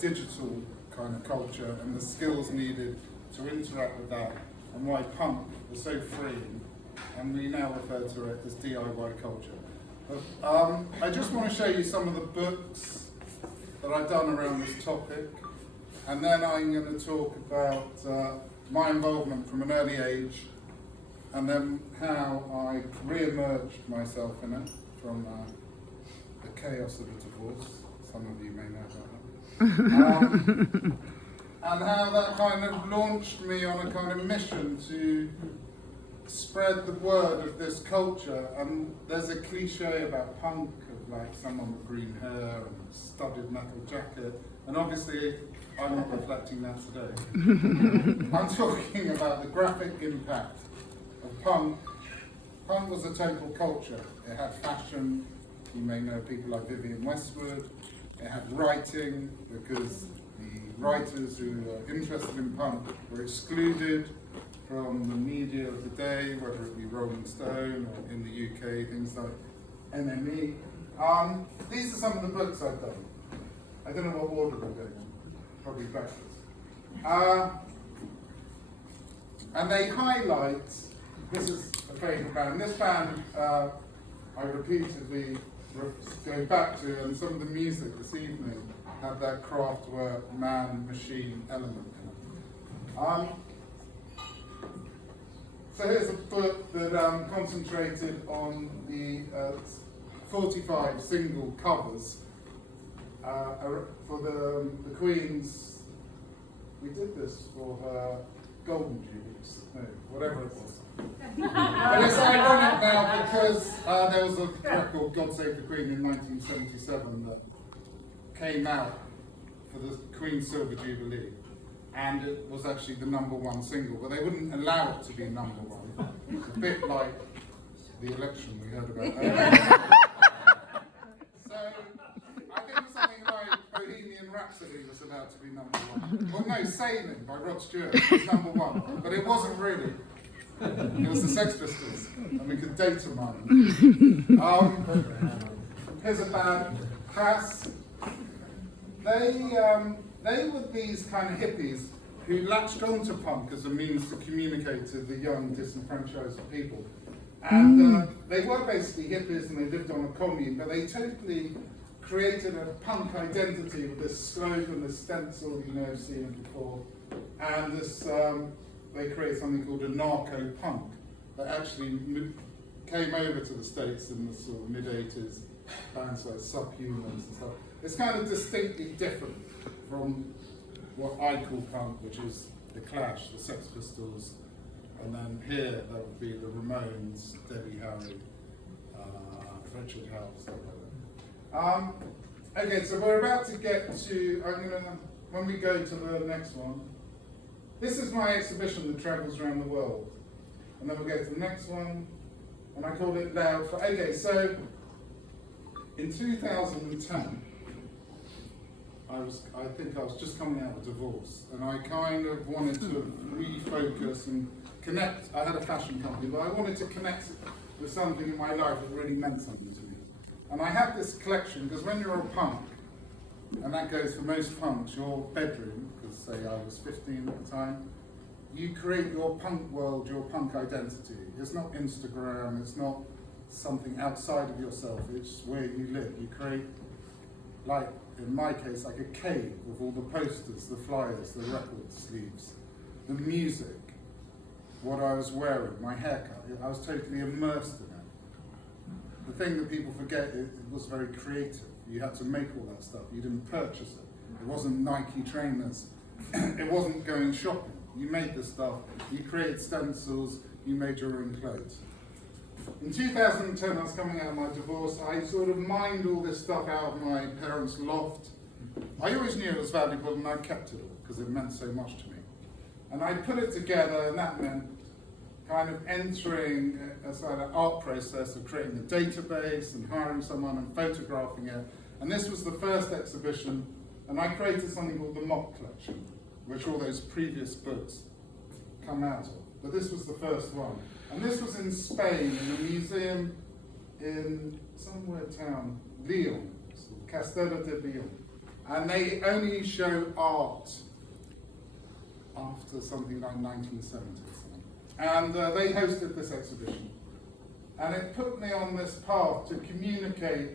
digital kind of culture and the skills needed to interact with that, and why punk was so freeing, and we now refer to it as DIY culture. I just want to show you some of the books that I've done around this topic, and then I'm going to talk about my involvement from an early age, and then how I re-emerged myself in it from the chaos of a divorce. Some of you may know about that. And how that kind of launched me on a kind of mission to spread the word of this culture. And there's a cliche about punk, of like someone with green hair and a studded metal jacket, and obviously I'm not reflecting that today. I'm talking about the graphic impact of punk. Punk was a total culture. It had fashion. You may know people like Vivienne Westwood. It had writing, because the writers who were interested in punk were excluded from the media of the day, whether it be Rolling Stone or in the UK, things like NME. These are some of the books I've done. I don't know what order we're going in, probably backwards. And they highlight, this is a favourite band. This band I repeatedly go back to, and some of the music this evening had that Kraftwerk man-machine element in it. So here's a book that concentrated on the 45 single covers for the Queen's. We did this for her Golden Jubilees, no, whatever it was. And it's ironic now because there was a record, God Save the Queen, in 1977 that came out for the Queen's Silver Jubilee, and it was actually the #1 single, but they wouldn't allow it to be #1. It's a bit like the election we heard about earlier. So I think something like Bohemian Rhapsody was about to be #1. Well, no, Sailing by Rod Stewart was #1, but it wasn't really. It was the Sex Pistols, and we could data mine. Here's a band, Crass. They were these kind of hippies who latched onto punk as a means to communicate to the young, disenfranchised people. And they were basically hippies, and they lived on a commune, but they totally created a punk identity with this slogan, this stencil, you know, I've seen it before, and this. They created something called a narco-punk that actually came over to the States in the sort of mid-80s, bands like Subhumans and stuff. It's kind of distinctly different from what I call punk, which is the Clash, the Sex Pistols, and then here that would be the Ramones, Debbie Harry, Richard Hell, stuff like that. Okay, so we're about to get to, when we go to the next one, this is my exhibition that travels around the world. And then we'll go to the next one, and I call it Loud. Okay, so in 2010, I think I was just coming out of divorce, and I kind of wanted to refocus and connect. I had a fashion company, but I wanted to connect with something in my life that really meant something to me. And I had this collection, because when you're a punk, and that goes for most punks, your bedroom, because say I was 15 at the time, you create your punk world, your punk identity. It's not Instagram, it's not something outside of yourself, it's where you live. You create, like in my case, like a cave with all the posters, the flyers, the record sleeves, the music, what I was wearing, my haircut. I was totally immersed in it. The thing that people forget, it was very creative. You had to make all that stuff. You didn't purchase it. It wasn't Nike trainers. It wasn't going shopping. You made the stuff. You created stencils. You made your own clothes. In 2010, I was coming out of my divorce. I sort of mined all this stuff out of my parents' loft. I always knew it was valuable, and I kept it all because it meant so much to me. And I put it together, and that meant kind of entering a sort of art process of creating a database and hiring someone and photographing it. And this was the first exhibition, and I created something called the Mott Collection, which all those previous books come out of. But this was the first one. And this was in Spain, in a museum in somewhere town, Lyon, Castello de Lyon. And they only show art after something like 1970. And they hosted this exhibition. And it put me on this path to communicate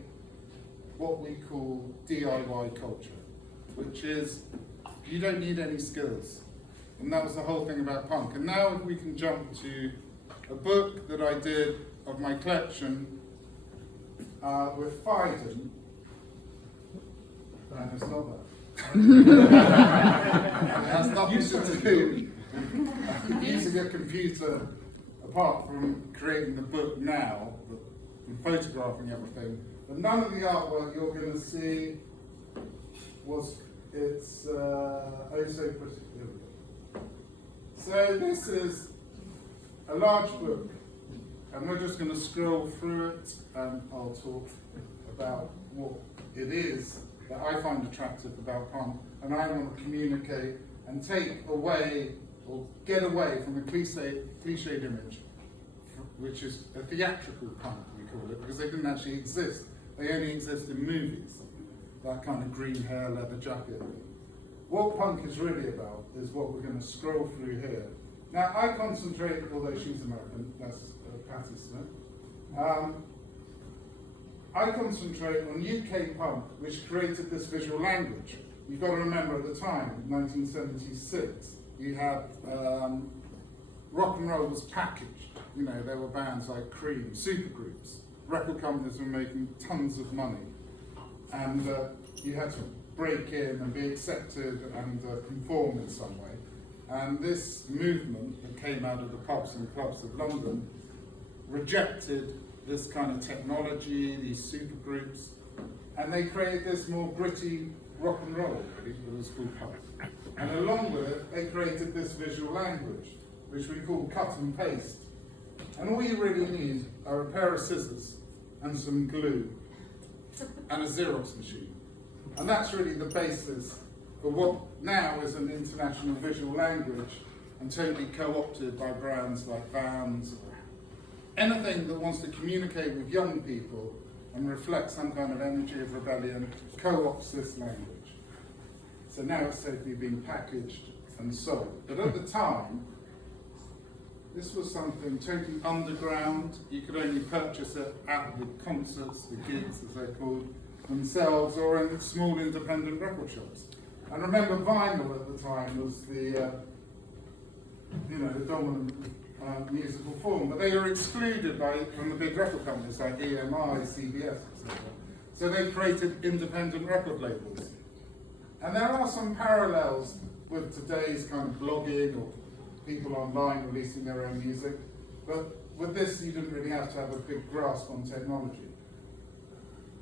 what we call DIY culture, which is you don't need any skills. And that was the whole thing about punk. And now if we can jump to a book that I did of my collection with Fiden, and it's not that. It has nothing to do with using a computer, apart from creating the book now, and photographing everything. But none of the artwork you're going to see it's oh so pretty. So this is a large book, and we're just going to scroll through it, and I'll talk about what it is that I find attractive about punk, and I want to communicate and take away or get away from the cliched image, which is a theatrical punk, we call it, because they didn't actually exist. They only exist in movies, that kind of green hair, leather jacket. What punk is really about is what we're going to scroll through here. Now, I concentrate, although she's American, that's Patti Smith. I concentrate on UK punk, which created this visual language. You've got to remember at the time, 1976, you had rock and roll was packaged. You know, there were bands like Cream, supergroups. Record companies were making tons of money. And you had to break in and be accepted and conform in some way. And this movement that came out of the pubs and clubs of London rejected this kind of technology, these supergroups, and they created this more gritty rock and roll, really, it was called punk. And along with it, they created this visual language, which we call cut and paste. And all you really need are a pair of scissors and some glue and a Xerox machine. And that's really the basis for what now is an international visual language and totally co-opted by brands like Vans or anything that wants to communicate with young people and reflect some kind of energy of rebellion co-opts this language. So now it's totally being packaged and sold. But at the time, this was something totally underground. You could only purchase it at the concerts, the gigs as they're called, themselves, or in small independent record shops. And remember, vinyl at the time was the dominant musical form, but they were excluded from the big record companies like EMI, CBS, etc. So they created independent record labels. And there are some parallels with today's kind of blogging or people online releasing their own music, but with this you didn't really have to have a big grasp on technology.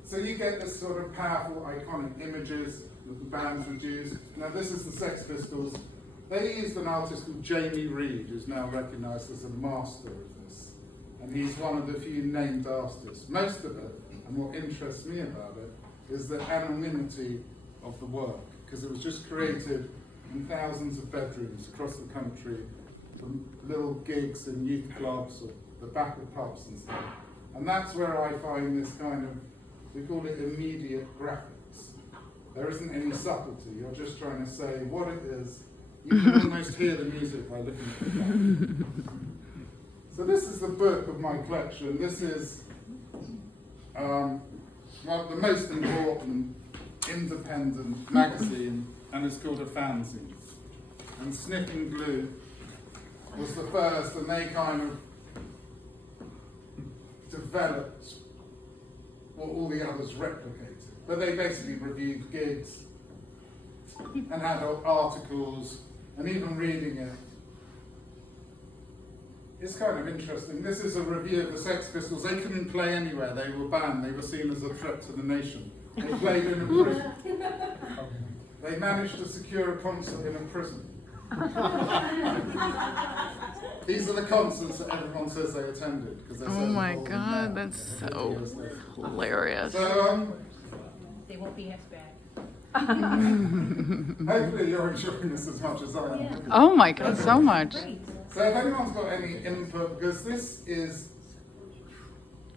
So you get this sort of powerful, iconic images that the bands would use. Now this is the Sex Pistols. They used an artist called Jamie Reed, who's now recognised as a master of this. And he's one of the few named artists. Most of it, and what interests me about it, is the anonymity of the work, because it was just created in thousands of bedrooms across the country, from little gigs in youth clubs or the back of pubs and stuff. And that's where I find this kind of, we call it immediate graphics. There isn't any subtlety, you're just trying to say what it is. You can almost hear the music by looking at the back. So this is the book of my collection. This is one of the most important independent magazine, and it's called a fanzine. And Sniffing Glue was the first, and they kind of developed what all the others replicated. But they basically reviewed gigs and had articles, and even reading it. It's kind of interesting. This is a review of the Sex Pistols. They couldn't play anywhere. They were banned. They were seen as a threat to the nation. They played in a prison. They managed to secure a concert in a prison. These are the concerts that everyone says they attended. Oh my God, that's so hilarious. So, they won't be as bad. hopefully you're enjoying this as much as I am. Oh my God, so much. So if anyone's got any input, because this is,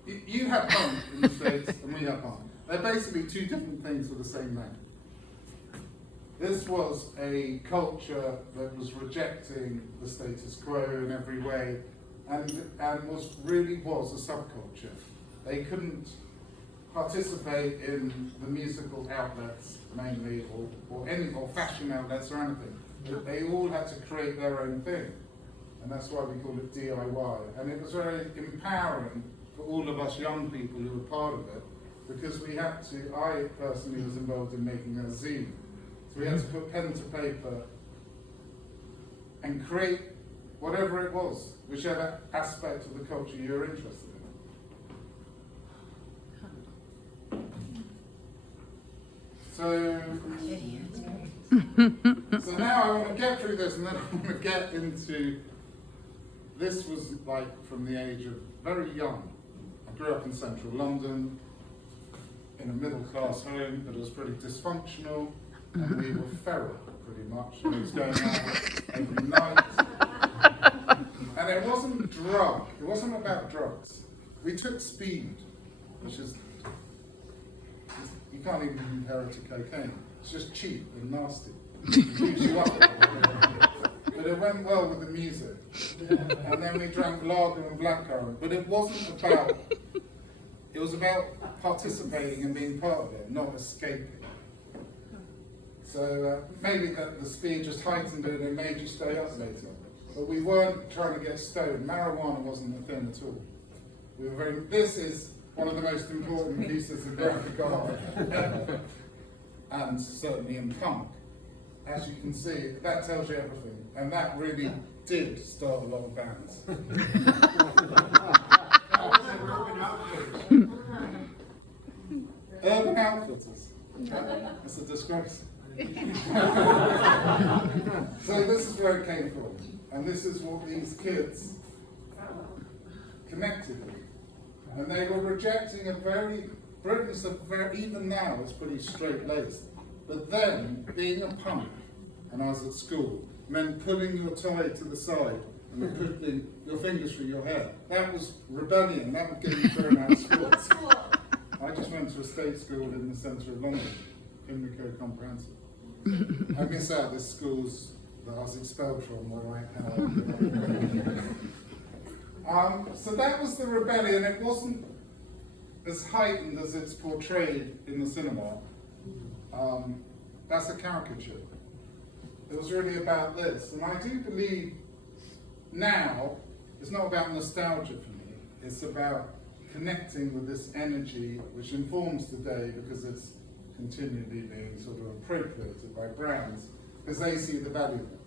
you have punk in the States and we have punk. They're basically two different things with the same name. This was a culture that was rejecting the status quo in every way, and really was a subculture. They couldn't participate in the musical outlets mainly, or fashion outlets or anything. They all had to create their own thing, and that's why we call it DIY. And it was very empowering for all of us young people who were part of it, because I personally was involved in making a zine. So we had to put pen to paper and create whatever it was, whichever aspect of the culture you're interested in. So now I want to get through this, and then I want to get into, this was like from the age of very young. I grew up in central London, in a middle class home, but it was pretty dysfunctional, and we were feral pretty much. It was going out every night. And it wasn't about drugs. We took speed, which is, you can't even compare it to cocaine. It's just cheap and nasty. It keeps you up. But it went well with the music. And then we drank lager and blackcurrant. But it wasn't about, it was about participating and being part of it, not escaping. So maybe the speed just heightened it and made you stay up later. But we weren't trying to get stoned. Marijuana wasn't a thing at all. This is one of the most important pieces of graphic art ever, and certainly in punk. As you can see, that tells you everything, and that really did start a lot of bands. Urban Outfitters. It's a disgrace. So this is where it came from, and this is what these kids connected with. And they were rejecting Britain's even now it's pretty straight-laced. But then, being a punk, and I was at school, meant pulling your tie to the side and putting your fingers through your hair. That was rebellion, that would get you thrown out of school. I just went to a state school in the centre of London, Pimlico Comprehensive. I miss out the schools that I was expelled from where so that was the rebellion. It wasn't as heightened as it's portrayed in the cinema. That's a caricature. It was really about this. And I do believe now, it's not about nostalgia for me, it's about connecting with this energy which informs today, because it's continually being sort of appropriated by brands, because they see the value in it.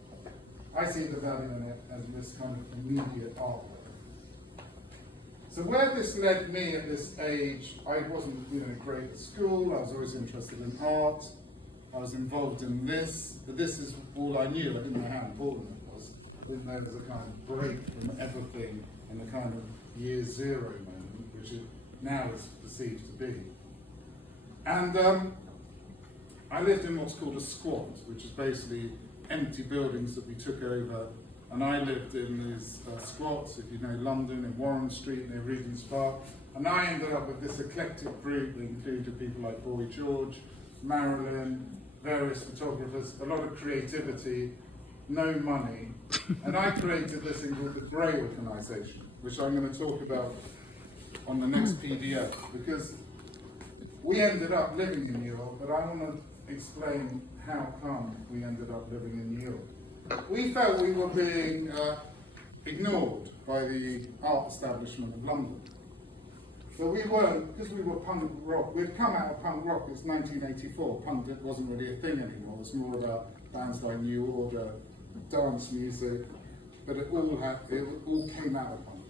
I see the value in it as this kind of immediate art. So where this led me at this age, I wasn't great at school, I was always interested in art, I was involved in this, but this is all I knew. I didn't know how important it was. I didn't know there was a kind of break from everything and the kind of year zero moment, which it now is perceived to be. And I lived in what's called a squat, which is basically empty buildings that we took over. And I lived in these squats, if you know London, in Warren Street near Regent's Park. And I ended up with this eclectic group that included people like Boy George, Marilyn, various photographers, a lot of creativity, no money. And I created this thing called the Grey Organisation, which I'm going to talk about on the next PDF, because we ended up living in New York, but I want to explain how come we ended up living in New York. We felt we were being ignored by the art establishment of London. So we weren't, because we were punk rock, we'd come out of punk rock, it's 1984, punk wasn't really a thing anymore, it was more about bands like New Order, dance music, but it all came out of punk.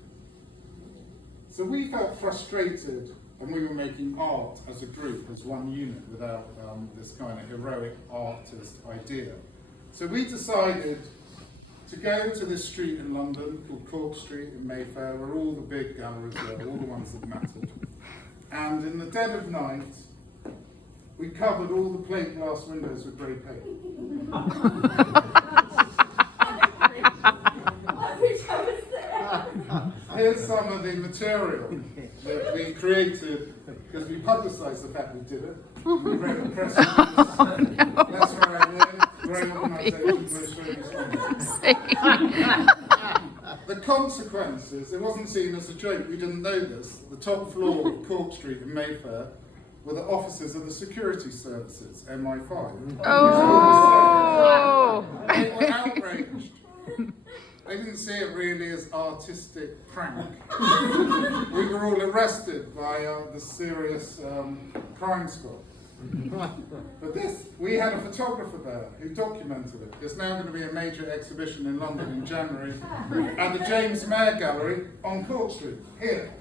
So we felt frustrated, and we were making art as a group, as one unit, without this kind of heroic artist idea. So we decided to go to this street in London called Cork Street in Mayfair, where all the big galleries were, all the ones that mattered. And in the dead of night, we covered all the plate glass windows with grey paint. Here's some of the material that we created, because we publicised the fact we did it. We read the press release. That's where I live. great organisation with The consequences, it wasn't seen as a joke, we didn't know this. The top floor of Court Street in Mayfair were the offices of the security services, MI5. Oh! They were outraged. They didn't see it really as artistic prank. We were all arrested by the serious crime squad. But we had a photographer there who documented it. There's now going to be a major exhibition in London in January at the James Mayer Gallery on Court Street, here.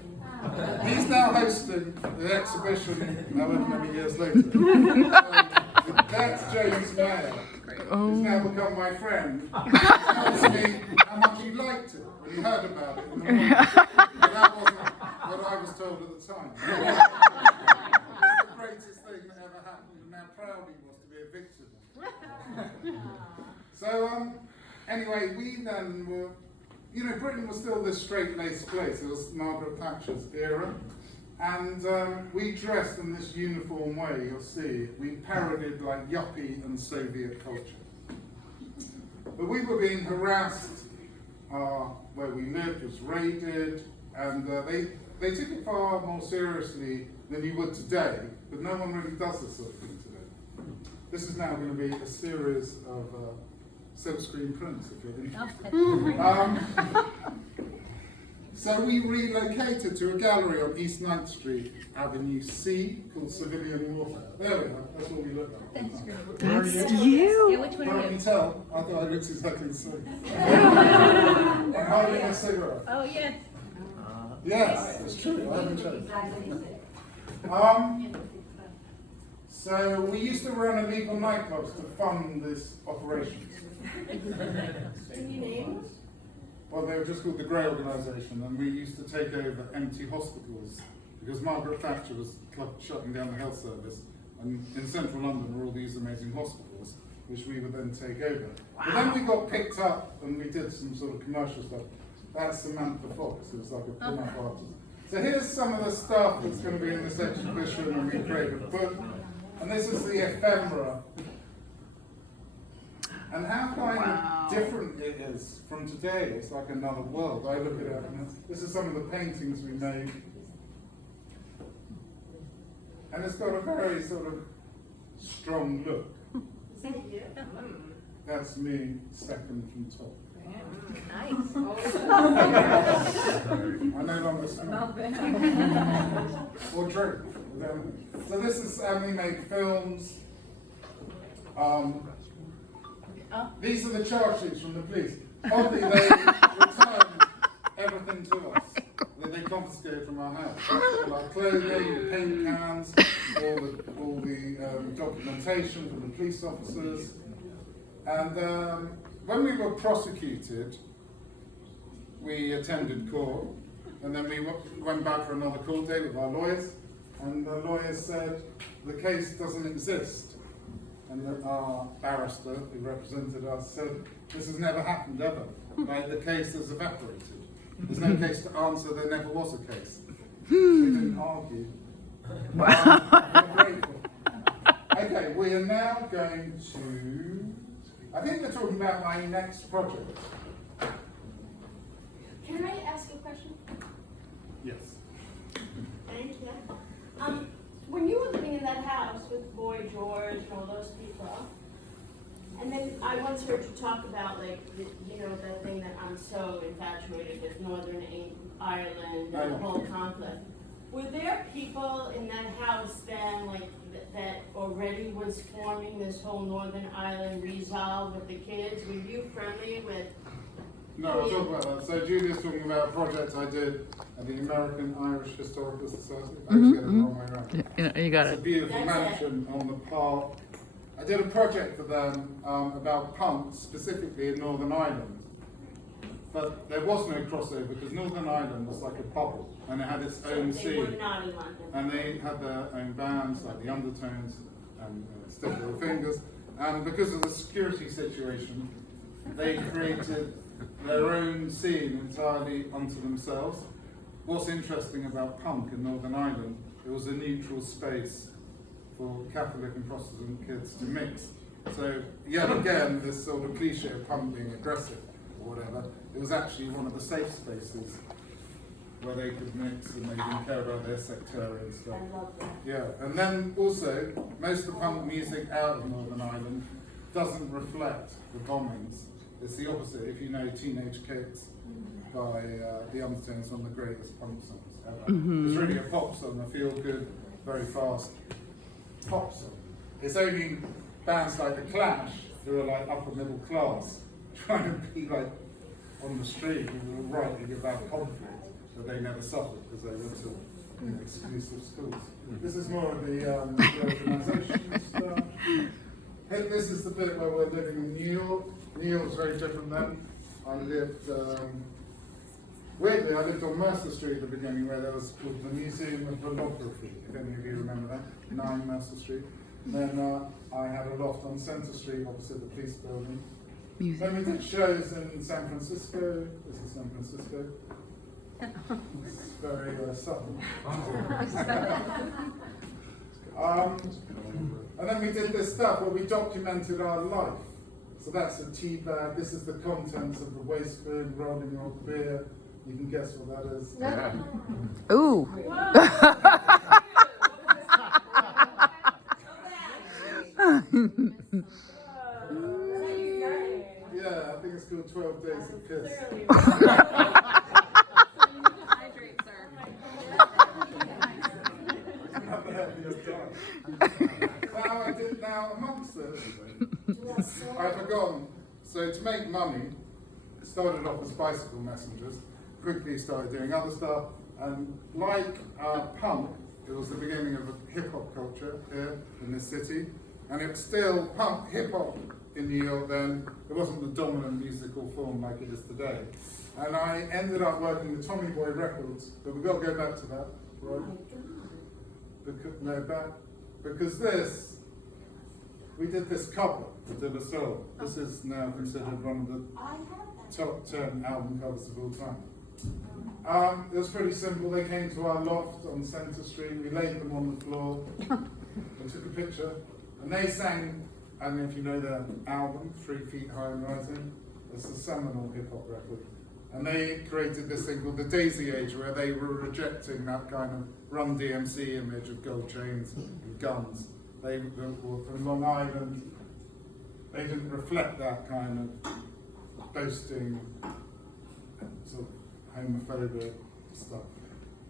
He's now hosting the exhibition, however many years later. That's James Mayer. He's now become my friend. He tells me how much he liked it when he heard about it in the morning. But that wasn't what I was told at the time. It's the greatest thing that ever happened, and how proud he was to be a victim. So, anyway, we then were, Britain was still this straight-laced place. It was Margaret Thatcher's era. And we dressed in this uniform way, you'll see. We parodied like yuppie and Soviet culture. But we were being harassed, where we lived was raided, and they took it far more seriously than you would today, but no one really does this sort of thing today. This is now going to be a series of silkscreen prints, if you're interested. So we relocated to a gallery on East 9th Street, Avenue C, called Civilian Warfare. There we are, that's what we look like. That's great. That's Yeah, you! which one Can't are you you? tell? I thought I looked exactly the same. I'm holding a cigarette. Oh, yes. Yes, it's true, I haven't changed. So we used to run illegal nightclubs to fund this operations. Can you name? Well, they were just called the Grey Organisation, and we used to take over empty hospitals because Margaret Thatcher was shutting down the health service, and in central London were all these amazing hospitals, which we would then take over. Wow. But then we got picked up and we did some sort of commercial stuff. That's Samantha Fox, who's like a pin-up artist. So here's some of the stuff that's going to be in this exhibition, and we created a book. And this is the ephemera. And how kind of different it is from today. It's like another world. I look at it, and this is some of the paintings we made. And it's got a very sort of strong look. That's me, second from top. Nice. I no longer smoke. Or drink. So this is, we made films. These are the charge sheets from the police. Oddly, they returned everything to us that they confiscated from our house. So like clothing, paint cans, all the documentation from the police officers. And when we were prosecuted, we attended court, and then we went back for another court date with our lawyers, and the lawyers said the case doesn't exist. And our barrister, who represented us, said, this has never happened ever. Like, the case has evaporated. There's no case to answer, there never was a case. We didn't argue. We're grateful. Okay, we are now going to, I think we're talking about my next project. Can I ask a question? Yes. Thank you. When you were living in that house with Boy George and all those people, and then I once heard you talk about like that thing that I'm so infatuated with, Northern Ireland and the whole conflict. Were there people in that house then that already was forming this whole Northern Ireland resolve with the kids? Were you friendly with? No, I'll talk about that. So Julia's talking about a project I did at the American Irish Historical Society. I always get it the wrong way around. You got It's a it. beautiful mansion on the park. I did a project for them about punks, specifically in Northern Ireland. But there was no crossover because Northern Ireland was like a bubble, and it had its own They scene. were not in London. And they had their own bands, like the Undertones and Stiff Little Fingers. And because of the security situation, they created their own scene entirely unto themselves. What's interesting about punk in Northern Ireland, it was a neutral space for Catholic and Protestant kids to mix. So yet again, this sort of cliche of punk being aggressive or whatever, it was actually one of the safe spaces where they could mix and they didn't care about their sectarian stuff. I love that. Yeah, and then also, most of the punk music out of Northern Ireland doesn't reflect the bombings. It's the opposite. If you know Teenage Cakes by The Undertones, one of the greatest punk songs ever. It's really a pop song, a feel-good, very fast pop song. It's only bands like The Clash, who are like upper middle class, trying to be like on the street, who were writing about conflict, but they never suffered because they went to exclusive schools. This is more of the organisation stuff. Hey, this is the bit where we're living in New York. New York's very different then. I lived, weirdly, I lived on Mercer Street at the beginning, where there was called the Museum of Philosophy, if any of you remember that, 9 Mercer Street. Then I had a loft on Center Street opposite the police building. Then we did shows in San Francisco. This is San Francisco. It's very southern. And then we did this stuff where we documented our life. So that's a tea bag. This is the contents of the waste bin, rolling your beer. You can guess what that is. Ooh. Yeah, I think it's called 12 Days of Piss. Hydrate, sir. Now, amongst this, I've forgotten. So to make money, it started off as bicycle messengers, quickly started doing other stuff, and like punk, it was the beginning of a hip-hop culture here in this city, and it was still punk, hip-hop in New York then. It wasn't the dominant musical form like it is today. And I ended up working with Tommy Boy Records, but we've got to go back to that, right? Because this, we did this cover for De La Soul. This is now considered one of the top 10 album covers of all time. It was pretty simple. They came to our loft on Center Street. We laid them on the floor and took a picture. And they sang, I don't know if you know their album, 3 Feet High and Rising. It's a seminal hip hop record. And they created this thing called the Daisy Age, where they were rejecting that kind of Run DMC image of gold chains and guns. They were from Long Island. They didn't reflect that kind of boasting, sort of homophobic stuff.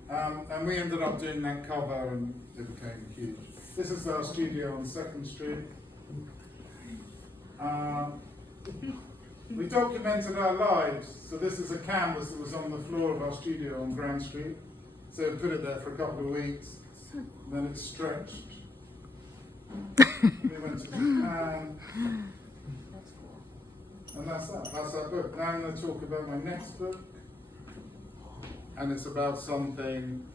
And we ended up doing that cover, and it became huge. This is our studio on 2nd Street. We documented our lives. So this is a canvas that was on the floor of our studio on Grand Street. So we put it there for a couple of weeks, and then it stretched. We went to Japan. And that's that. That's that book. Now I'm going to talk about my next book. And it's about something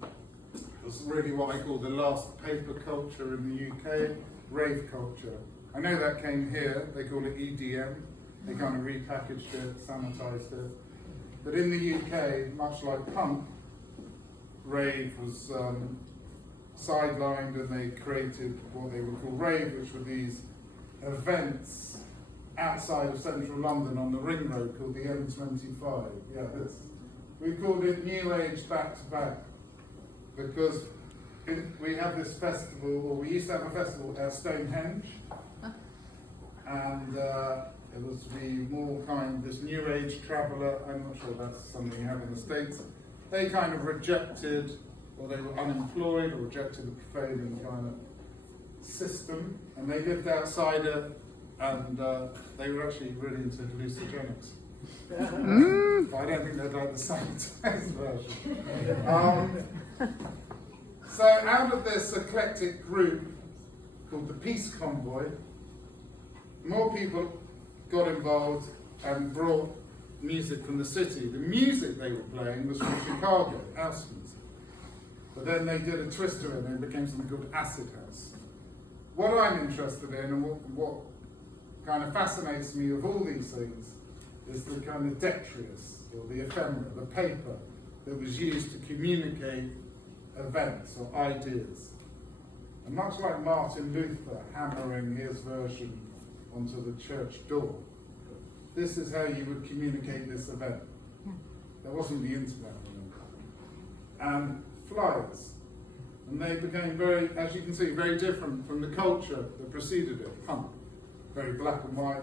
that's really what I call the last paper culture in the UK, rave culture. I know that came here. They call it EDM. They kind of repackaged it, sanitized it. But in the UK, much like punk, rave was sidelined, and they created what they would call rave, which were these events outside of central London on the ring road called the M25. Yeah, this. We called it New Age Back to Back, because we have this festival, or we used to have a festival at Stonehenge, and it was the more kind of this New Age traveller. I'm not sure that's something you have in the States. They kind of rejected, or they were unemployed, or rejected the prevailing kind of system, and they lived outside it, and they were actually really into hallucinogenics. But I don't think they'd like the sanitized version. So out of this eclectic group called the Peace Convoy, more people got involved and brought music from the city. The music they were playing was from Chicago, house music. But then they did a twist to it, and it became something called acid house. What I'm interested in, and what kind of fascinates me of all these things, is the kind of detritus, or the ephemera, the paper that was used to communicate events or ideas. And much like Martin Luther hammering his version onto the church door. This is how you would communicate this event. There wasn't the internet. And flyers. And they became very, as you can see, very different from the culture that preceded it. Punk. Very black and white.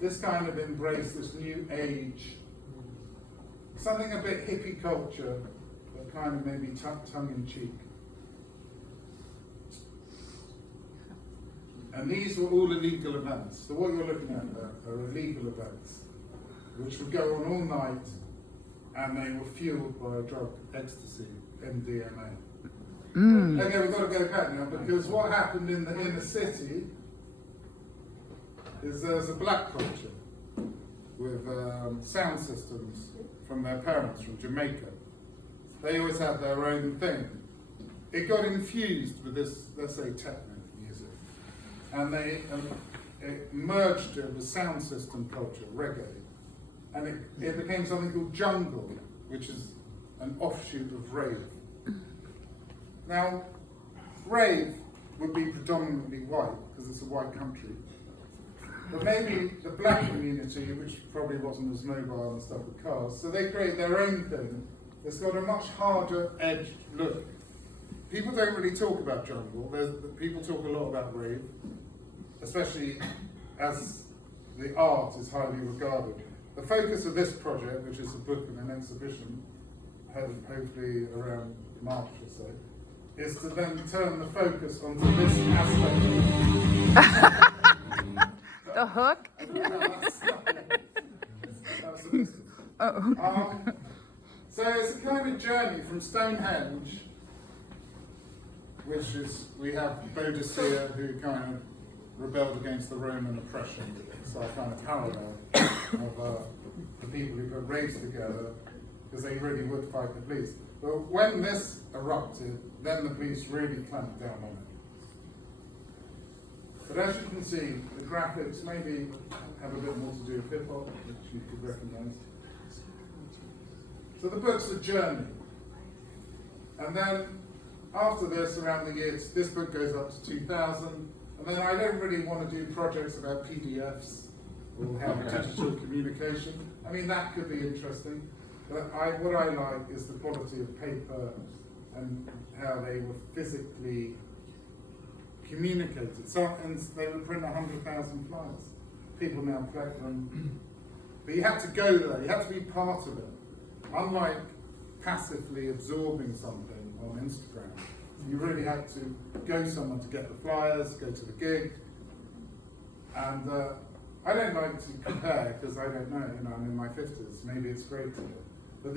This kind of embraced this new age, something a bit hippie culture, but kind of maybe tongue in cheek. And these were all illegal events. So what you're looking at are illegal events, which would go on all night, and they were fueled by a drug, ecstasy, MDMA. Okay, we've got to go back now, because what happened in the inner city is there's a black culture with sound systems from their parents from Jamaica. They always had their own thing. It got infused with this, let's say, techno music, and it merged it with sound system culture, reggae, and it became something called jungle, which is an offshoot of rave. Now, rave would be predominantly white because it's a white country. But maybe the black community, which probably wasn't as mobile and stuff with cars, so they create their own thing that's got a much harder edged look. People don't really talk about jungle. People talk a lot about rave, especially as the art is highly regarded. The focus of this project, which is a book and an exhibition, hopefully around March or so, is to then turn the focus onto this aspect. The hook? That's the distance. So it's a kind of journey from Stonehenge, which is, we have Boadicea, who kind of rebelled against the Roman oppression. So a kind of parallel of the people who put raves together, because they really would fight the police. But when this erupted, then the police really clamped down on it. But as you can see, the graphics maybe have a bit more to do with hip-hop, which you could recognise. So the book's a journey. And then after this, around the years, this book goes up to 2000. And then I don't really want to do projects about PDFs or how digital communication. I mean, that could be interesting. But what I like is the quality of paper and how they were physically communicated. So, and they would print 100,000 flyers. People now collect them. But you have to go there, you have to be part of it. Unlike passively absorbing something on Instagram, you really had to go somewhere to get the flyers, go to the gig. And I don't like to compare because I don't know, I'm in my 50s, maybe it's great to do. But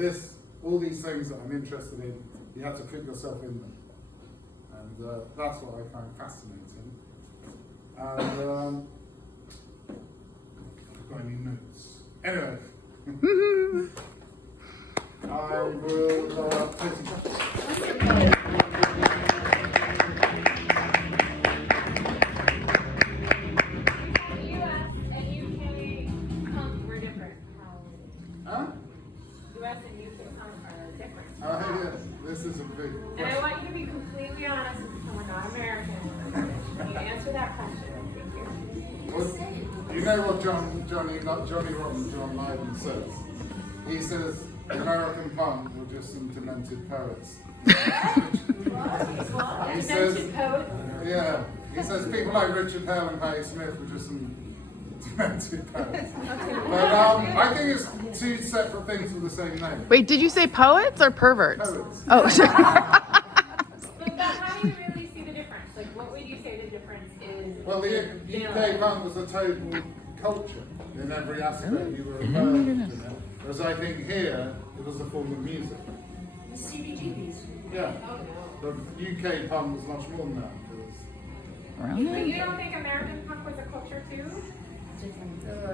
all these things that I'm interested in, you have to put yourself in them. And that's what I find fascinating. And I've got any notes. Anyway, I will take some questions. US and UK punk were different. Huh? US and UK punk are different. Oh, yes, this is a big And I question. want you to be completely honest with me, we're not American. Can you answer that question? Thank you. Well, you know what Johnny Rotten, John Lydon says? He says American punk were just some demented poets. He says, Demented poet? yeah, he says people like Richard Hell and Patti Smith were just some demented poets. But I think it's two separate things with the same name. Wait, did you say poets or perverts? Poets. Oh, But how do you really see the difference? Like, what would you say the difference is? Well, the UK punk was a total culture in every aspect you were immersed in it. Whereas I think here, it was a form of music. The CBGBs. Yeah. The UK punk was much more than that. But you don't think American punk was a culture too?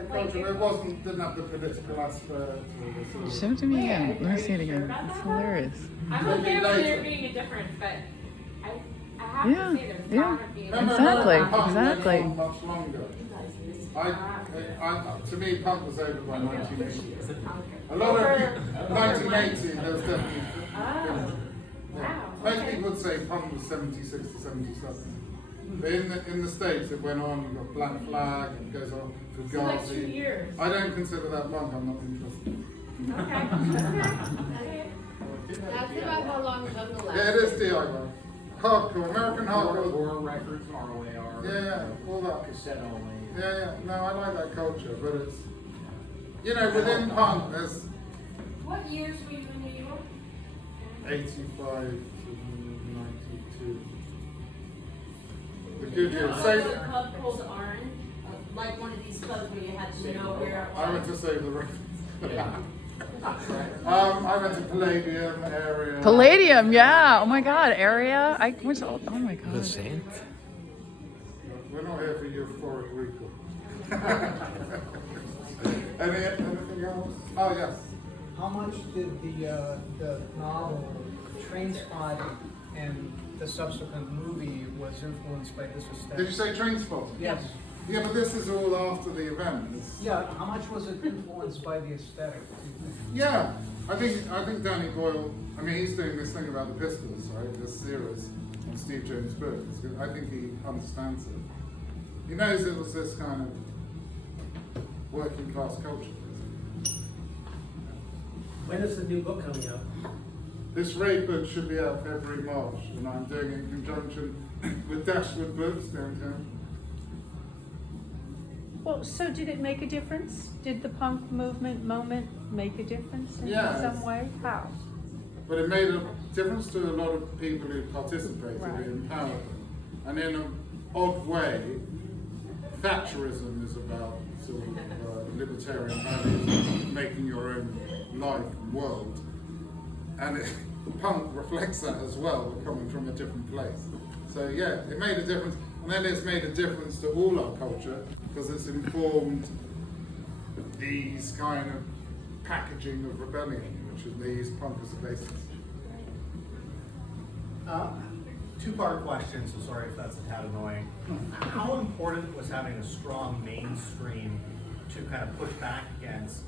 Culture, it didn't have the political aspect. Or the sort of, show it to me again. Let me see it again. It's hilarious. I'm okay with there being a difference, but I have to say there's gotta be a difference. Exactly, American punk went exactly. on much longer. To me, punk was over by 1980. A lot of 1980, there was definitely. Oh, Yeah. wow. Most people would say punk was 76 to 77. But in the States, it went on. You've got Black Flag, and it goes on for It's like 2 Fugazi. years. I don't consider that punk. I'm not interested. Okay. That's about how long Jungle lasts. Yeah, it is DIY. Hardcore, American hardcore. War records, ROAR. Yeah, all that. Cassette only. Yeah. No, I like that culture, but it's, you know, within punk, there's What years were you in New York? 85 to 92. The good years. Was Save, there a club called Orange? Like one of these clubs where you had to know where it was? I went to Save the Records. I went to Palladium area. Palladium, yeah. Oh my God, area. I went to. Oh my God. The Saint? We're not here for euphoric recall. Anything else? Oh, yes. How much did the novel Trainspotting and the subsequent movie was influenced by this aesthetic? Did you say Trainspotting? Yes. Yeah, but this is all after the event. Yeah, how much was it influenced by the aesthetic? Yeah, I think Danny Boyle. I mean, he's doing this thing about the Pistols, right? This series on Steve Jones' book. I think he understands it. He knows it was this kind of working class culture. When is the new book coming out? This Rave book should be out February, March, and I'm doing it in conjunction with Dashwood Books downtown. Well, so did it make a difference? Did the punk moment make a difference in Yes. some way? How? But it made a difference to a lot of people who participated. Right. It empowered them. And in an odd way, Thatcherism is about sort of libertarian values, making your own life and world. And punk reflects that as well, but coming from a different place. So yeah, it made a difference. And then it's made a difference to all our culture, because it's informed these kind of packaging of rebellion, which is they use punk as a basis. Two-part question, so sorry if that's a tad annoying. How important was having a strong mainstream to kind of push back against?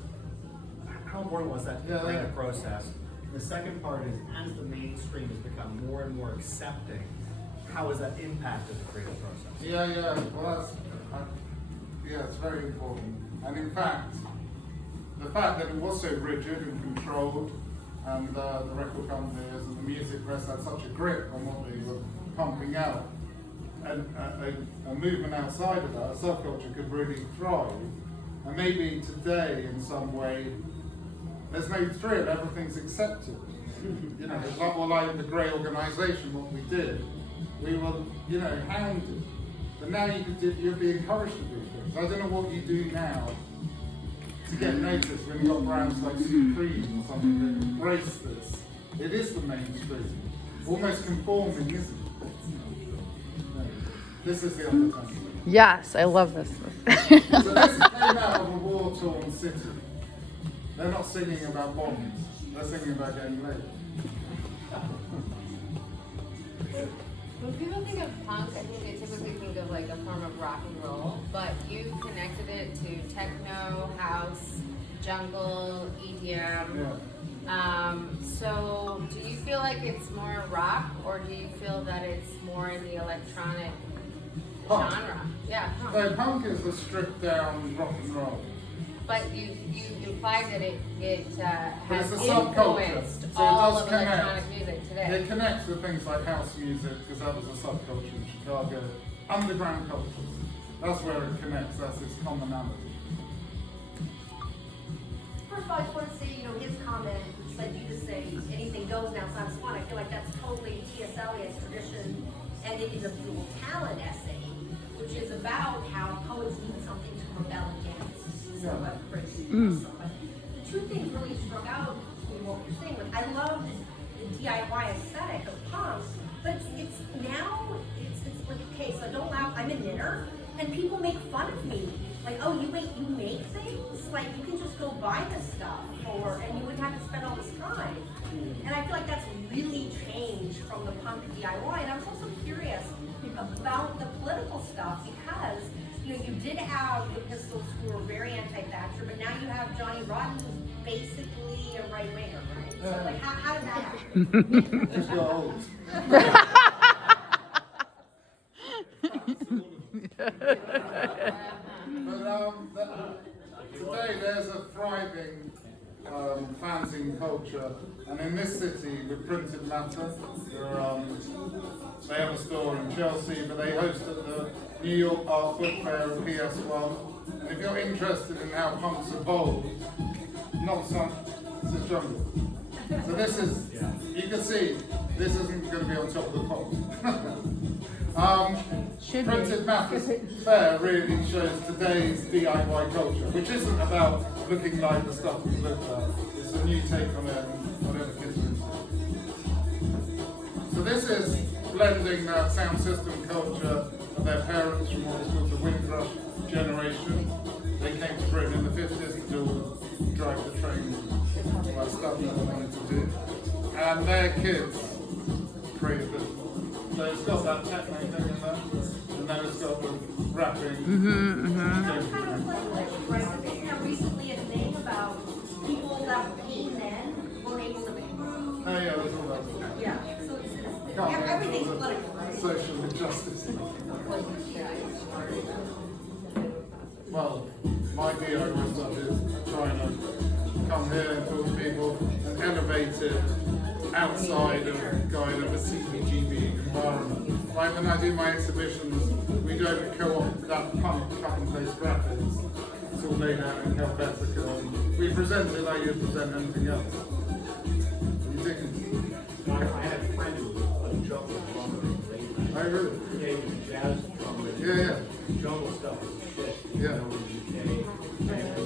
How important was that to the creative process? The second part is, as the mainstream has become more and more accepting, how has that impacted the creative process? Yeah. Well, it's very important. And in fact, the fact that it was so rigid and controlled, and the record companies and the music press had such a grip on what they were pumping out, and a movement outside of that, a subculture, could really thrive. And maybe today, in some way, there's no thrill. Everything's accepted. You know, it's not like the Grey Organisation. What we did, we were, hounded. But now you'd be encouraged to do things. I don't know what you do now to get noticed when you've got brands like Supreme or something that embrace this. It is the mainstream. Almost conforming, isn't it? No. This is the other time. Yes, I love this. So this came out of a war-torn city. They're not singing about bombs. They're singing about getting laid. When people think of punk, I think they typically think of like a form of rock and roll, but you connected it to techno, house, jungle, EDM. Yeah. So do you feel like it's more rock, or do you feel that it's more in the electronic Punk. genre? Yeah, punk. So punk is the stripped down rock and roll. But you implied that it But has it's a subculture, influenced so it all does of connect. electronic music today. It connects with things like house music, because that was a subculture in Chicago. Underground cultures. That's where it connects. That's its commonality. First of all, I just want to say, his comment, which led you to say anything goes now, so I just want, I feel like that's totally T.S. Eliot's tradition, and it is a dual talent essay, which is about how poets need something to rebel against. So what brings the two things really struck out to me what you're saying. Like, I love the DIY aesthetic of punk, but it's like, okay, so don't laugh, I'm a knitter, and people make fun of me. Like, oh, you make things? Like, you can just go buy this stuff, and you wouldn't have to spend all this time. And I feel like that's really changed from the punk DIY. And I was also curious about the political stuff, because you did have the Pistols, who were very anti-Thatcher, but now you have Johnny Rotten, who's basically a right-winger, right? So, like, how did that happen? It's got old. say there's a thriving fanzine culture, and in this city with Printed Matter, they have a store in Chelsea, but they host at the New York Art Book Fair at PS1. And if you're interested in how punks evolved, nonsense, this is jungle. So this is, you can see, this isn't going to be on top of the pops. Printed Matter Fair really shows today's DIY culture, which isn't about looking like the stuff we looked at. It's a new take on it, and whatever kids are into. So this is blending that sound system culture of their parents from what was called the Windrush generation. They came to Britain in the 50s to do drive the trains and all that stuff that they wanted to do. And their kids created this. So it's got that techno thing in there, and then it's got the rapping. Kind of like, right, isn't there recently a thing about people that were paid men weren't able to make? Oh yeah, there's all that stuff. Yeah, so Can't everything's remember all the political, right? social injustice. Well, my DIY stuff is trying to come here and talk to people and elevate it outside of kind of a CBGB environment. Like when I do my exhibitions, we don't co-opt that punk cut and paste graphics. It's all laid out in Helvetica, and we present it like you present anything else. Ridiculous. I had a friend who was a jungle drummer. I really? Yeah, he was a jazz drummer. Yeah. Jungle stuff was shit. Yeah. You know, in the UK.